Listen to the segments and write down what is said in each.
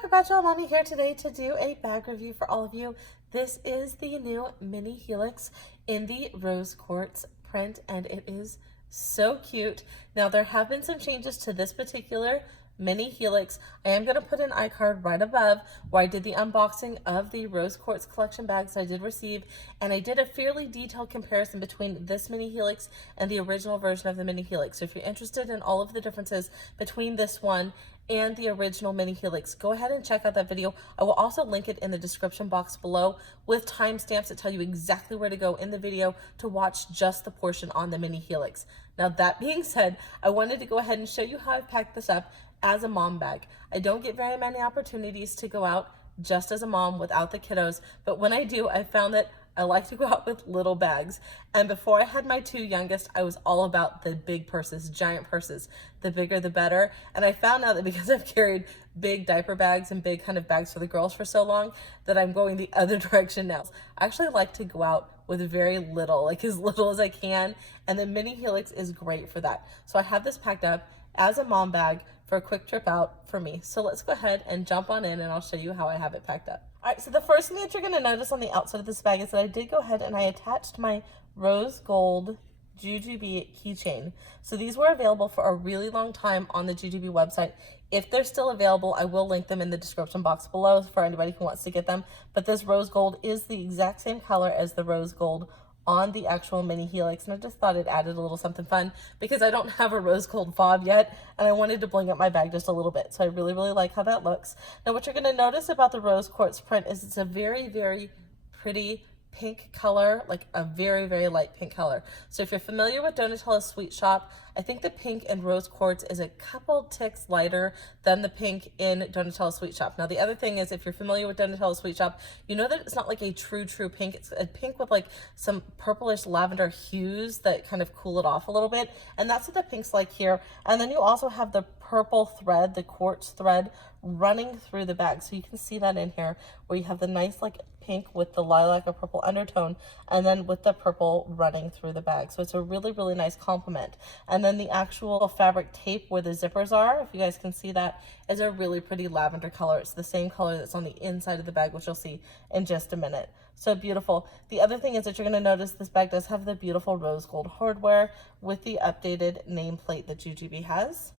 Perpetual Mommy here today to do a bag review for all of you. This is the new Mini Helix in the Rose Quartz print, and it is so cute. Now, there have been some changes to this particular Mini Helix. I am going to put an iCard right above where I did the unboxing of the Rose Quartz collection bags I did receive, and I did a fairly detailed comparison between this Mini Helix and the original version of the Mini Helix. So if you're interested in all of the differences between this one and the original Mini Helix, go ahead and check out that video. I will also link it in the description box below with timestamps that tell you exactly where to go in the video to watch just the portion on the Mini Helix. Now, that being said, I wanted to go ahead and show you how I've packed this up as a mom bag. I don't get very many opportunities to go out just as a mom without the kiddos, but when I do, I found that I like to go out with little bags. And before I had my two youngest, I was all about the big purses, giant purses. The bigger, the better. And I found out that because I've carried big diaper bags and big kind of bags for the girls for so long, that I'm going the other direction now. I actually like to go out with very little, like as little as I can. And the Mini Helix is great for that. So I have this packed up as a mom bag for a quick trip out for me. So let's go ahead and jump on in and I'll show you how I have it packed up. All right, so the first thing that you're gonna notice on the outside of this bag is that I did go ahead and I attached my rose gold JuJuBe keychain. So these were available for a really long time on the JuJuBe website. If they're still available, I will link them in the description box below for anybody who wants to get them. But this rose gold is the exact same color as the rose gold on the actual Mini Helix, and I just thought it added a little something fun because I don't have a rose gold fob yet, and I wanted to bling up my bag just a little bit. So I really like how that looks. Now, what you're going to notice about the Rose Quartz print is it's a very pretty pink color, like a very light pink color. So if you're familiar with Donatella's Sweet Shop, I think the pink in Rose Quartz is a couple ticks lighter than the pink in Donatella's Sweet Shop. Now, the other thing is, if you're familiar with Donatella's Sweet Shop, you know that it's not like a true pink. It's a pink with like some purplish lavender hues that kind of cool it off a little bit. And that's what the pink's like here. And then you also have the purple thread, the quartz thread, running through the bag. So you can see that in here where you have the nice like pink with the lilac or purple undertone, and then with the purple running through the bag. So it's a really nice complement. And then the actual fabric tape where the zippers are, if you guys can see that, is a really pretty lavender color. It's the same color that's on the inside of the bag, which you'll see in just a minute. So beautiful. The other thing is that you're going to notice this bag does have the beautiful rose gold hardware with the updated nameplate that JuJuBe has.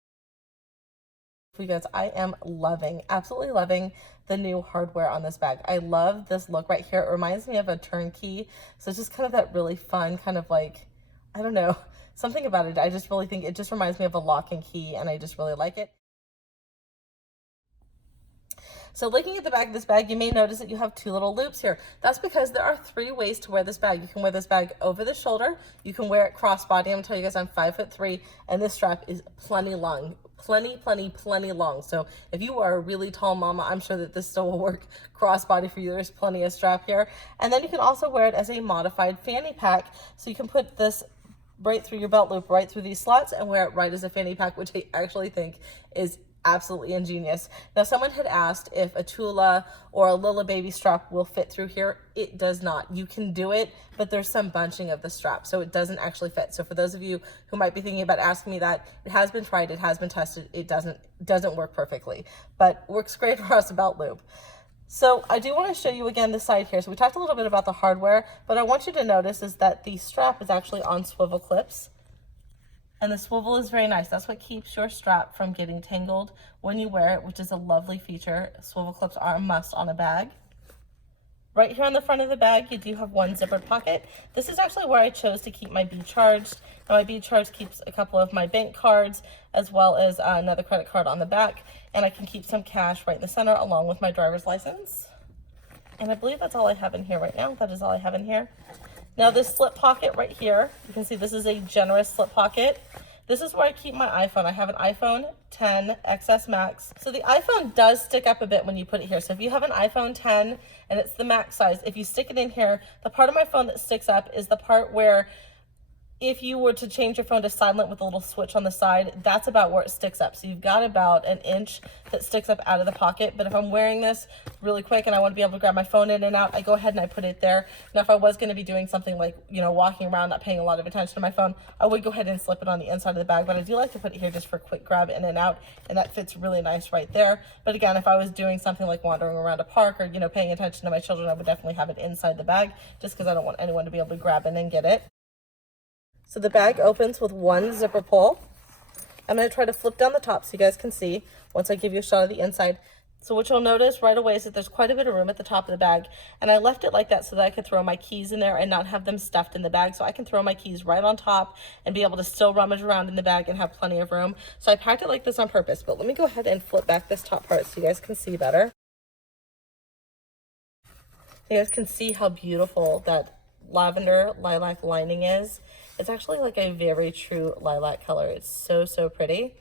You guys, I am absolutely loving the new hardware on this bag. I love this look right here. It reminds me of a turnkey. So it's just kind of that really fun kind of like, I don't know, something about it. I just really think it just reminds me of a lock and key, and I just really like it. So looking at the back of this bag, you may notice that you have two little loops here. That's because there are three ways to wear this bag. You can wear this bag over the shoulder. You can wear it crossbody. I'm gonna tell you guys I'm 5'3", and this strap is plenty long. Plenty long. So if you are a really tall mama, I'm sure that this still will work crossbody for you. There's plenty of strap here. And then you can also wear it as a modified fanny pack. So you can put this right through your belt loop, right through these slots, and wear it right as a fanny pack, which I actually think is absolutely ingenious. Now, someone had asked if a Tula or a Lila baby strap will fit through here. It does not. You can do it, but there's some bunching of the strap, so it doesn't actually fit. So for those of you who might be thinking about asking me that, it has been tried, it has been tested, it doesn't work perfectly, but works great for us belt loop. So I do want to show you again the side here. So we talked a little bit about the hardware, but I want you to notice is that the strap is actually on swivel clips. And the swivel is very nice. That's what keeps your strap from getting tangled when you wear it, which is a lovely feature. Swivel clips are a must on a bag. Right here on the front of the bag, you do have one zippered pocket. This is actually where I chose to keep my B charged. Now, my B charge keeps a couple of my bank cards as well as another credit card on the back. And I can keep some cash right in the center along with my driver's license. And I believe that's all I have in here right now. That is all I have in here. Now, this slip pocket right here, you can see this is a generous slip pocket. This is where I keep my iPhone. I have an iPhone 10 XS Max. So the iPhone does stick up a bit when you put it here. So if you have an iPhone 10 and it's the max size, if you stick it in here, the part of my phone that sticks up is the part where if you were to change your phone to silent with a little switch on the side, that's about where it sticks up. So you've got about an inch that sticks up out of the pocket. But if I'm wearing this really quick and I want to be able to grab my phone in and out, I go ahead and I put it there. Now, if I was going to be doing something like, you know, walking around, not paying a lot of attention to my phone, I would go ahead and slip it on the inside of the bag. But I do like to put it here just for a quick grab in and out. And that fits really nice right there. But again, if I was doing something like wandering around a park or, you know, paying attention to my children, I would definitely have it inside the bag just because I don't want anyone to be able to grab in and get it. So the bag opens with one zipper pull. I'm going to try to flip down the top so you guys can see once I give you a shot of the inside. So what you'll notice right away is that there's quite a bit of room at the top of the bag. And I left it like that so that I could throw my keys in there and not have them stuffed in the bag. So I can throw my keys right on top and be able to still rummage around in the bag and have plenty of room. So I packed it like this on purpose. But let me go ahead and flip back this top part so you guys can see better. You guys can see how beautiful that lavender lilac lining is. It's actually like a very true lilac color. It's so, so pretty.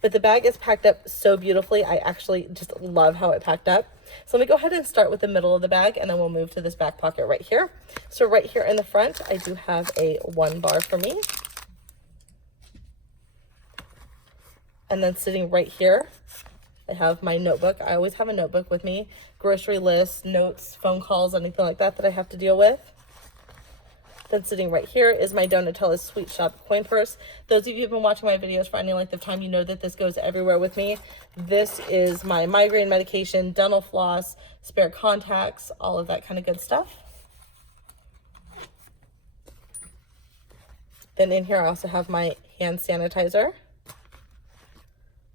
But the bag is packed up so beautifully. I actually just love how it packed up. So let me go ahead and start with the middle of the bag and then we'll move to this back pocket right here. So right here in the front, I do have a 1 bar for me. And then sitting right here, I have my notebook. I always have a notebook with me. Grocery lists, notes, phone calls, anything like that that I have to deal with. Then sitting right here is my Donatella's Sweet Shop coin purse. Those of you who've been watching my videos for any length of time, you know that this goes everywhere with me. This is my migraine medication, dental floss, spare contacts, all of that kind of good stuff. Then in here I also have my hand sanitizer,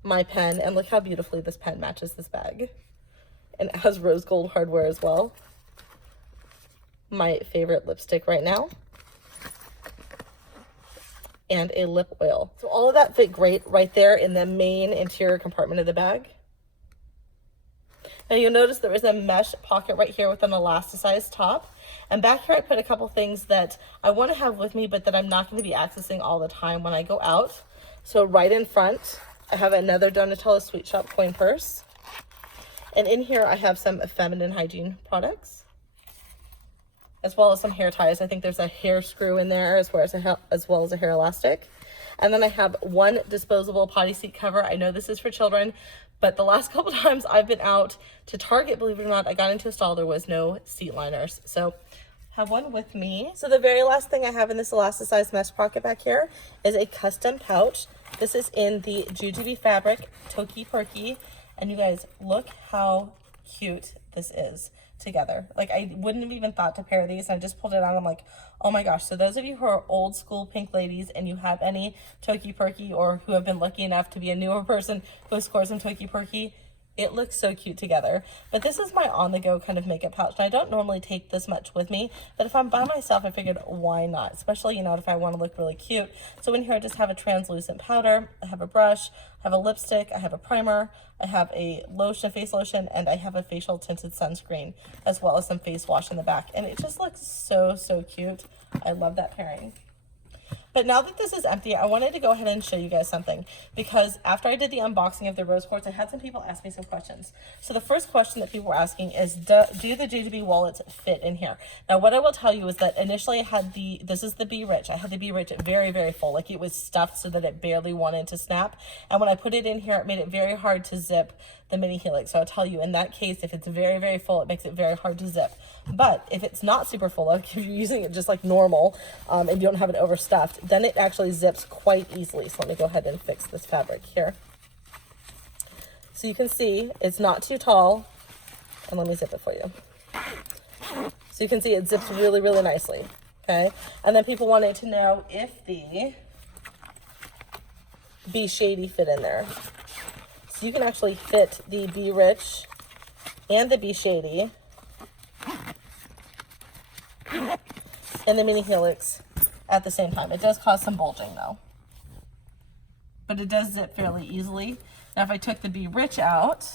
my pen, and look how beautifully this pen matches this bag. And it has rose gold hardware as well. My favorite lipstick right now, and a lip oil. So all of that fit great right there in the main interior compartment of the bag. Now you'll notice there is a mesh pocket right here with an elasticized top. And back here I put a couple things that I want to have with me, but that I'm not going to be accessing all the time when I go out. So right in front, I have another Donatella's Sweet Shop coin purse. And in here I have some feminine hygiene products, as well as some hair ties. I think there's a hair screw in there as well as a hair elastic. And then I have one disposable potty seat cover. I know this is for children, but the last couple times I've been out to Target, believe it or not, I got into a stall, there was no seat liners. So have one with me. So the very last thing I have in this elasticized mesh pocket back here is a custom pouch. This is in the JuJuBe fabric, Toki Perky. And you guys, look how cute this is together. Like, I wouldn't have even thought to pair these. I just pulled it out. I'm like, oh my gosh. So those of you who are old school pink ladies and you have any Toki Perky, or who have been lucky enough to be a newer person who scores some Toki Perky, it looks so cute together. But this is my on-the-go kind of makeup pouch. And I don't normally take this much with me, but if I'm by myself, I figured why not? Especially, you know, if I want to look really cute. So in here, I just have a translucent powder. I have a brush, I have a lipstick, I have a primer, I have a lotion, face lotion, and I have a facial tinted sunscreen, as well as some face wash in the back. And it just looks so, so cute. I love that pairing. But now that this is empty, I wanted to go ahead and show you guys something, because after I did the unboxing of the Rose Quartz, I had some people ask me some questions. So the first question that people were asking is, do the JuJuBe wallets fit in here? Now, what I will tell you is that initially I had this is the Be Rich. I had the Be Rich very, very full. Like, it was stuffed so that it barely wanted to snap. And when I put it in here, it made it very hard to zip the Mini Helix. So I'll tell you, in that case, if it's very, very full, it makes it very hard to zip. But if it's not super full, like if you're using it just like normal, and you don't have it overstuffed, then it actually zips quite easily. So let me go ahead and fix this fabric here. So you can see it's not too tall, and let me zip it for you. So you can see it zips really, really nicely, okay? And then people wanted to know if the Be Shady fit in there. So you can actually fit the Be Rich and the Be Shady and the Mini Helix at the same time. It does cause some bulging though, but it does zip fairly easily. Now if I took the Be Rich out,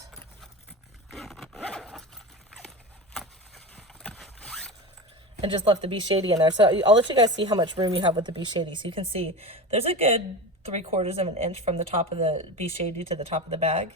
and just left the Be Shady in there, so I'll let you guys see how much room you have with the Be Shady. So you can see there's a good 3/4 of an inch from the top of the Be Shady to the top of the bag.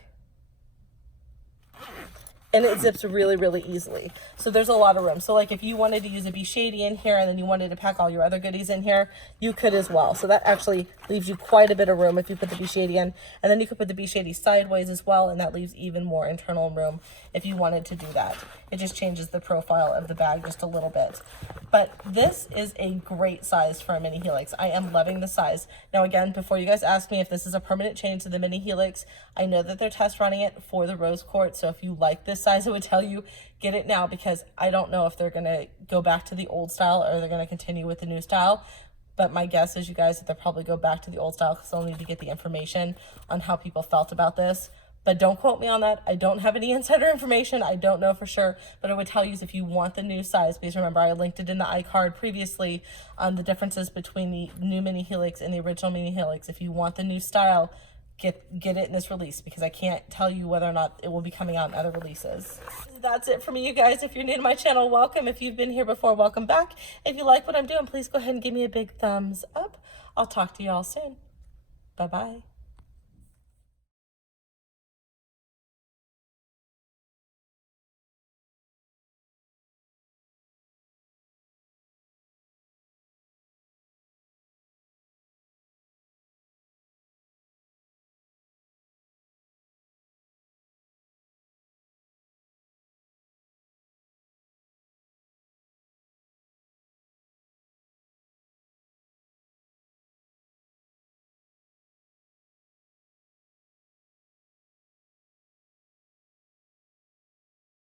and it zips really, really easily. So there's a lot of room. So like if you wanted to use a Be Shady in here and then you wanted to pack all your other goodies in here, you could as well. So that actually leaves you quite a bit of room if you put the Be Shady in. And then you could put the Be Shady sideways as well, and that leaves even more internal room if you wanted to do that. It just changes the profile of the bag just a little bit. But this is a great size for a Mini Helix. I am loving the size. Now again, before you guys ask me if this is a permanent change to the Mini Helix, I know that they're test running it for the Rose Quartz. So if you like this size, I would tell you get it now, because I don't know if they're gonna go back to the old style or they're gonna continue with the new style. But my guess is, you guys, that they'll probably go back to the old style because they'll need to get the information on how people felt about this. But don't quote me on that. I don't have any insider information. I don't know for sure. But I would tell you is if you want the new size, because remember I linked it in the iCard previously on the differences between the new Mini Helix and the original Mini Helix. If you want the new style, get it in this release, because I can't tell you whether or not it will be coming out in other releases. That's it for me, you guys. If you're new to my channel, welcome. If you've been here before, welcome back. If you like what I'm doing, please go ahead and give me a big thumbs up. I'll talk to you all soon. Bye-bye.